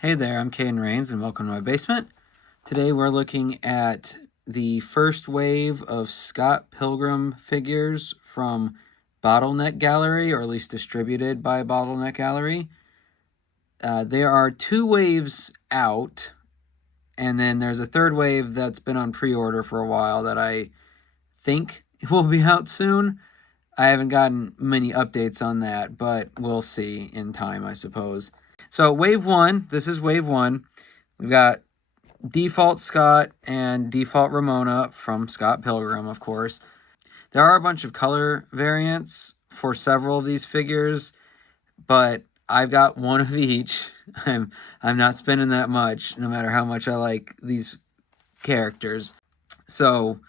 Hey there, I'm Caden Rains and welcome to my basement. Today we're looking at the first wave of Scott Pilgrim figures from Bottleneck Gallery, or at least distributed by Bottleneck Gallery. There are two waves out, and then there's a third wave that's been on pre-order for a while that I think will be out soon. I haven't gotten many updates on that, but we'll see in time, I suppose. So wave one, this is wave one. We've got default Scott and default Ramona from Scott Pilgrim, of course. There are a bunch of color variants for several of these figures, but I've got one of each. I'm not spending that much, no matter how much I like these characters. So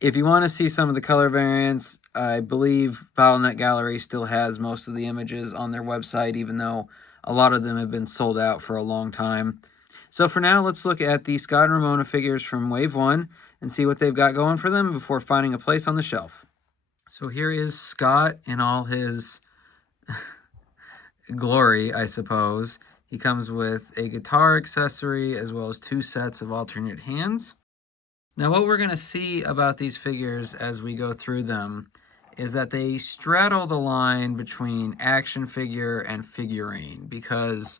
if you want to see some of the color variants, I believe Bottleneck Gallery still has most of the images on their website, even though a lot of them have been sold out for a long time. So for now, let's look at the Scott and Ramona figures from Wave 1 and see what they've got going for them before finding a place on the shelf. So here is Scott in all his glory, I suppose. He comes with a guitar accessory as well as two sets of alternate hands. Now what we're going to see about these figures as we go through them is that they straddle the line between action figure and figurine, because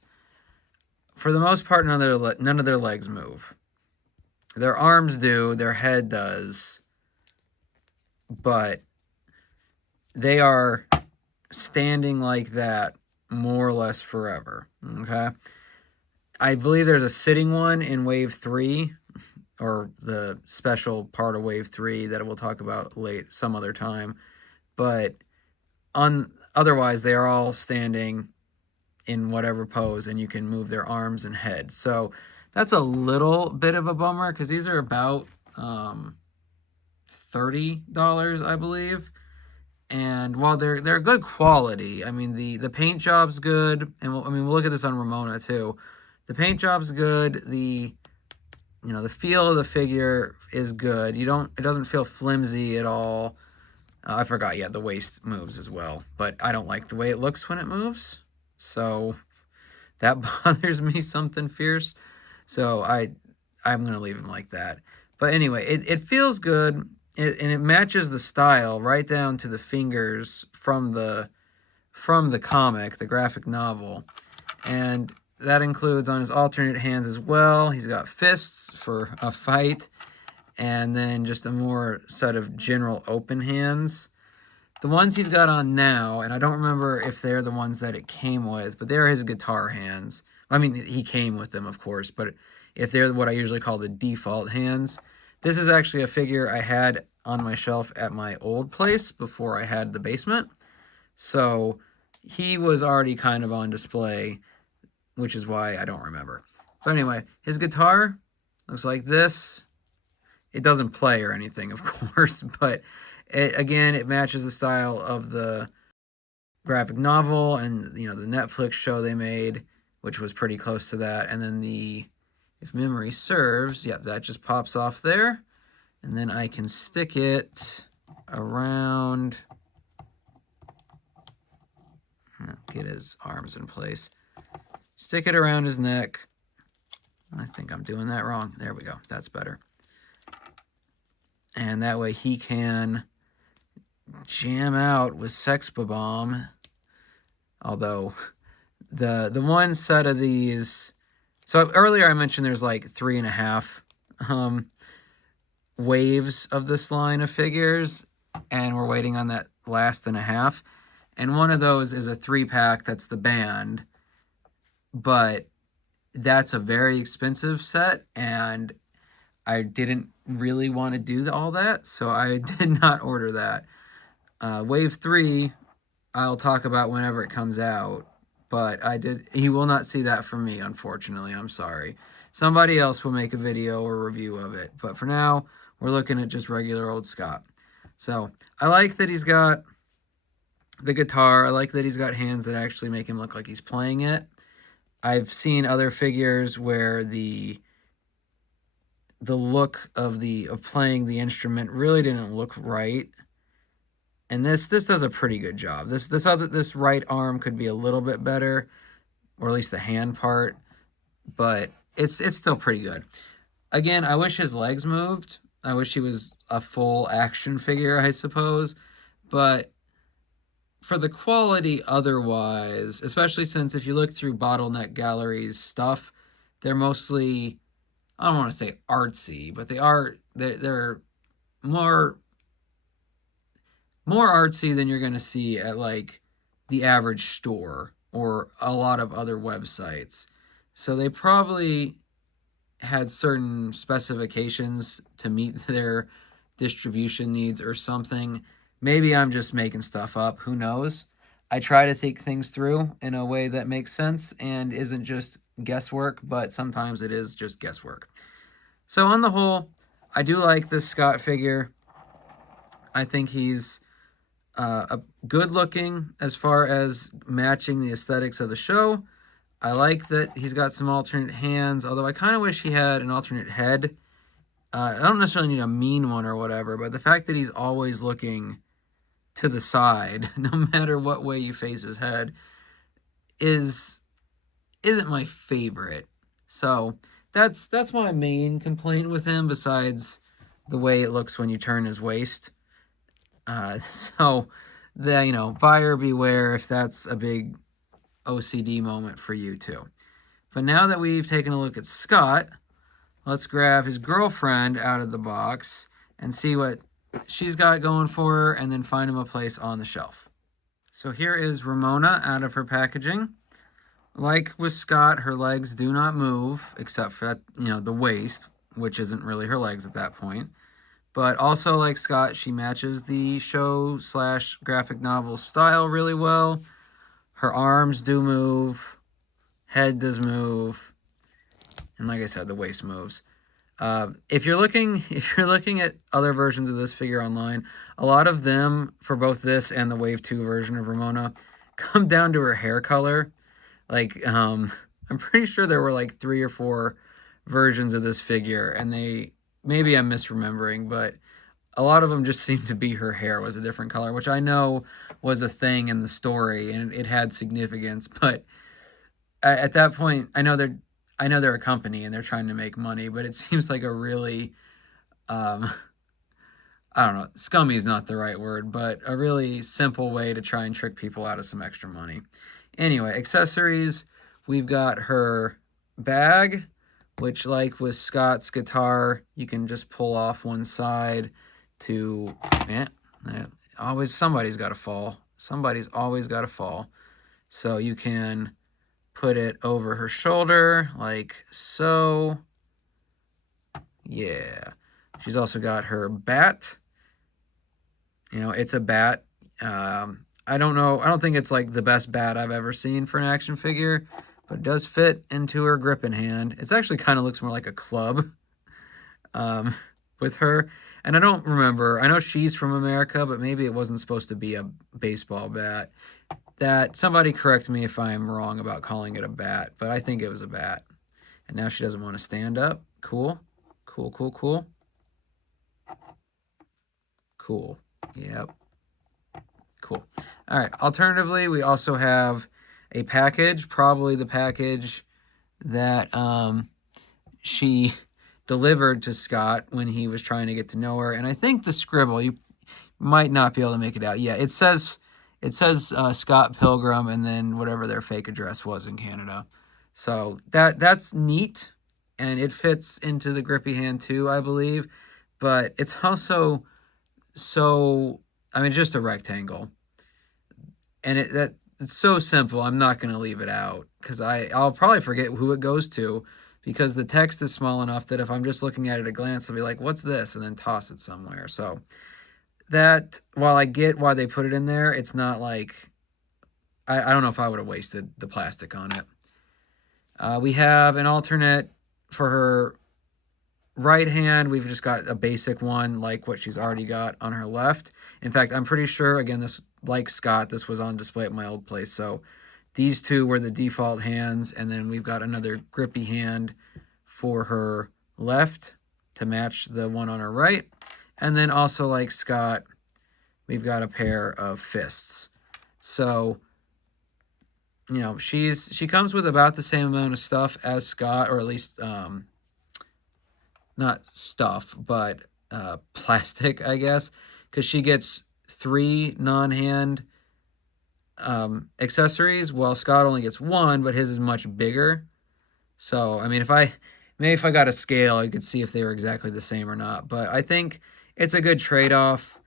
for the most part none of their legs move. Their arms do, their head does, but they are standing like that more or less forever, okay? I believe there's a sitting one in Wave 3, or the special part of Wave 3 that we'll talk about some other time. But otherwise, they are all standing in whatever pose, and you can move their arms and head. So that's a little bit of a bummer, because these are about $30, I believe. And while they're good quality, I mean, the paint job's good, and we'll look at this on Ramona too. The paint job's good. The feel of the figure is good. It doesn't feel flimsy at all. I forgot, yeah, the waist moves as well, but I don't like the way it looks when it moves, so that bothers me something fierce. So I'm gonna leave him like that. But anyway, it feels good, and it matches the style right down to the fingers from the comic, the graphic novel, and that includes on his alternate hands as well. He's got fists for a fight, and then just a more set of general open hands. The ones he's got on now, and I don't remember if they're the ones that it came with, but they're his guitar hands. I mean, he came with them, of course, but if they're what I usually call the default hands, this is actually a figure I had on my shelf at my old place before I had the basement. So he was already kind of on display, which is why I don't remember. But anyway, his guitar looks like this. It doesn't play or anything, of course, but it matches the style of the graphic novel and the Netflix show they made, which was pretty close to that. And then if memory serves, yep, that just pops off there. And then I can stick it around, get his arms in place. Stick it around his neck. I think I'm doing that wrong. There we go. That's better. And that way he can jam out with Sex Bomb. Although the one set of these, so earlier I mentioned there's like 3.5 waves of this line of figures, and we're waiting on that last and a half. And one of those is a 3-pack that's the band, but that's a very expensive set, and I didn't really want to do all that, so I did not order that. Wave 3, I'll talk about whenever it comes out, but he will not see that from me, unfortunately. I'm sorry. Somebody else will make a video or review of it, but for now, we're looking at just regular old Scott. So I like that he's got the guitar. I like that he's got hands that actually make him look like he's playing it. I've seen other figures where the look of playing the instrument really didn't look right, and this does a pretty good job. This right arm could be a little bit better, or at least the hand part, but it's still pretty good. Again, I wish his legs moved. I wish he was a full action figure, I suppose. But for the quality otherwise, especially since if you look through Bottleneck Gallery's stuff, they're mostly, I don't want to say artsy, but they're more more artsy than you're going to see at like the average store or a lot of other websites. So they probably had certain specifications to meet their distribution needs or something. Maybe I'm just making stuff up. Who knows? I try to think things through in a way that makes sense and isn't just guesswork, but sometimes it is just guesswork. So, on the whole, I do like this Scott figure. I think he's a good looking as far as matching the aesthetics of the show. I like that he's got some alternate hands, although I kind of wish he had an alternate head. I don't necessarily need a mean one or whatever, but the fact that he's always looking to the side, no matter what way you face his head, isn't my favorite. So that's my main complaint with him, besides the way it looks when you turn his waist. So buyer beware if that's a big OCD moment for you too. But now that we've taken a look at Scott, let's grab his girlfriend out of the box and see what she's got going for her, and then find him a place on the shelf. So here is Ramona out of her packaging. Like with Scott, her legs do not move except for the waist, which isn't really her legs at that point. But also like Scott, she matches the show / graphic novel style really well. Her arms do move, head does move, and like I said, the waist moves. If you're looking at other versions of this figure online, a lot of them, for both this and the Wave 2 version of Ramona, come down to her hair color. Like, I'm pretty sure there were like 3 or 4 versions of this figure, and maybe I'm misremembering, but a lot of them just seemed to be her hair was a different color, which I know was a thing in the story and it had significance. But at that point, I know they're a company and they're trying to make money, but it seems like a really, I don't know, scummy is not the right word, but a really simple way to try and trick people out of some extra money. Anyway, accessories, we've got her bag, which like with Scott's guitar, you can just pull off one side to, somebody's got to fall. Somebody's always got to fall. So you can put it over her shoulder like so. Yeah. She's also got her bat. It's a bat. I don't know. I don't think it's like the best bat I've ever seen for an action figure, but it does fit into her gripping hand. It actually kind of looks more like a club with her. And I don't remember. I know she's from America, but maybe it wasn't supposed to be a baseball bat. That somebody correct me if I'm wrong about calling it a bat, but I think it was a bat. And now she doesn't want to stand up. Cool. Cool, cool, cool. Cool. Yep. Cool. All right. Alternatively, we also have a package, probably the package that she delivered to Scott when he was trying to get to know her. And I think the scribble, you might not be able to make it out. Yeah, it says Scott Pilgrim and then whatever their fake address was in Canada. So that's neat, and it fits into the grippy hand too, I believe. But it's also just a rectangle, and it's so simple. I'm not going to leave it out because I'll probably forget who it goes to, because the text is small enough that if I'm just looking at it at a glance, I'll be like, what's this? And then toss it somewhere. So that, while I get why they put it in there, it's not like, I don't know if I would have wasted the plastic on it. We have an alternate for her right hand. We've just got a basic one like what she's already got on her left. In fact, I'm pretty sure, again, this, like Scott, this was on display at my old place. So these two were the default hands, and then we've got another grippy hand for her left to match the one on her right. And then also like Scott, we've got a pair of fists. So you know, she comes with about the same amount of stuff as Scott, or at least not stuff, but plastic, I guess, because she gets 3 non-hand accessories, while Scott only gets 1, but his is much bigger. So, I mean, if I got a scale, I could see if they were exactly the same or not. But I think it's a good trade-off.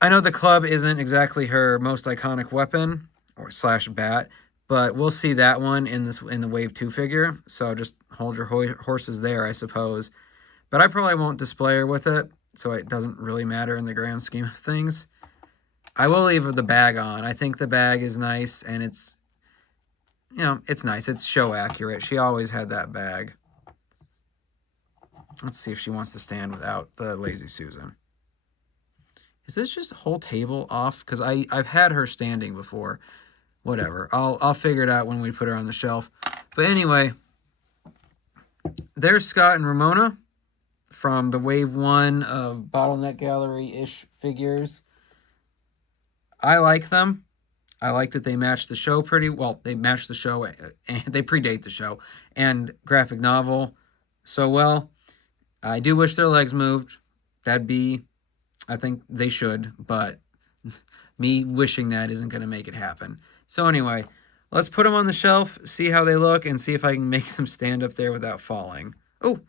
I know the club isn't exactly her most iconic weapon or slash bat, but we'll see that one in the Wave 2 figure. So just hold your horses there, I suppose. But I probably won't display her with it, so it doesn't really matter in the grand scheme of things. I will leave the bag on. I think the bag is nice, and it's, you know, it's nice. It's show accurate. She always had that bag. Let's see if she wants to stand without the Lazy Susan. Is this just a whole table off? Because I've had her standing before. Whatever. I'll figure it out when we put her on the shelf. But anyway, there's Scott and Ramona from the Wave 1 of Bottleneck Gallery-ish figures. I like them. I like that they match the show pretty well. They match the show, and they predate the show and graphic novel so well. I do wish their legs moved. I think they should, but me wishing that isn't going to make it happen. So anyway, let's put them on the shelf, see how they look, and see if I can make them stand up there without falling. Oh,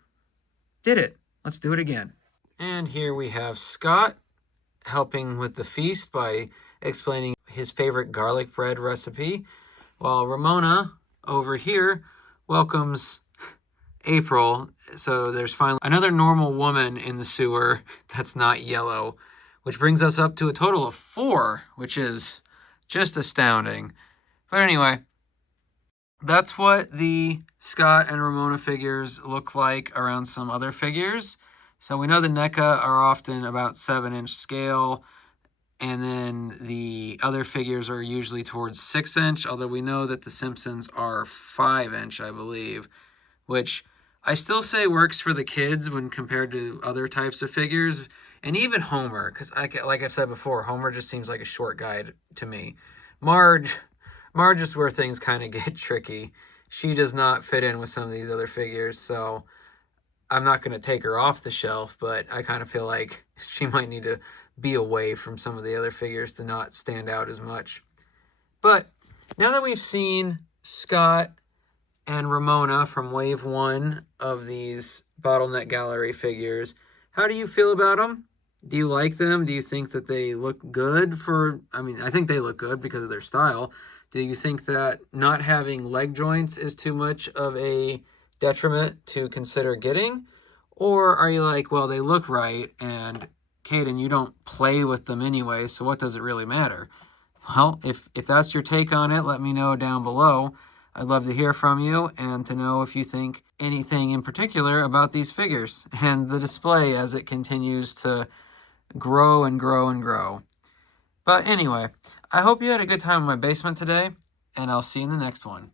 did it. Let's do it again. And here we have Scott helping with the feast by explaining his favorite garlic bread recipe, while Ramona over here welcomes April. So there's finally another normal woman in the sewer that's not yellow, which brings us up to a total of 4, which is just astounding. But anyway, that's what the Scott and Ramona figures look like around some other figures. So we know the NECA are often about 7-inch scale, and then the other figures are usually towards 6-inch, although we know that the Simpsons are 5-inch, I believe, which I still say works for the kids when compared to other types of figures, and even Homer, because like I've said before, Homer just seems like a short guy to me. Marge is where things kind of get tricky. She does not fit in with some of these other figures, so I'm not going to take her off the shelf, but I kind of feel like she might need to be away from some of the other figures to not stand out as much. But now that we've seen Scott and Ramona from Wave 1 of these Bottleneck Gallery figures, how do you feel about them? Do you like them? Do you think that they look good I think they look good because of their style. Do you think that not having leg joints is too much of a detriment to consider getting? Or are you like, well, they look right, and Caden, you don't play with them anyway, so what does it really matter? Well, if that's your take on it, let me know down below. I'd love to hear from you and to know if you think anything in particular about these figures and the display as it continues to grow and grow and grow. But anyway, I hope you had a good time in my basement today, and I'll see you in the next one.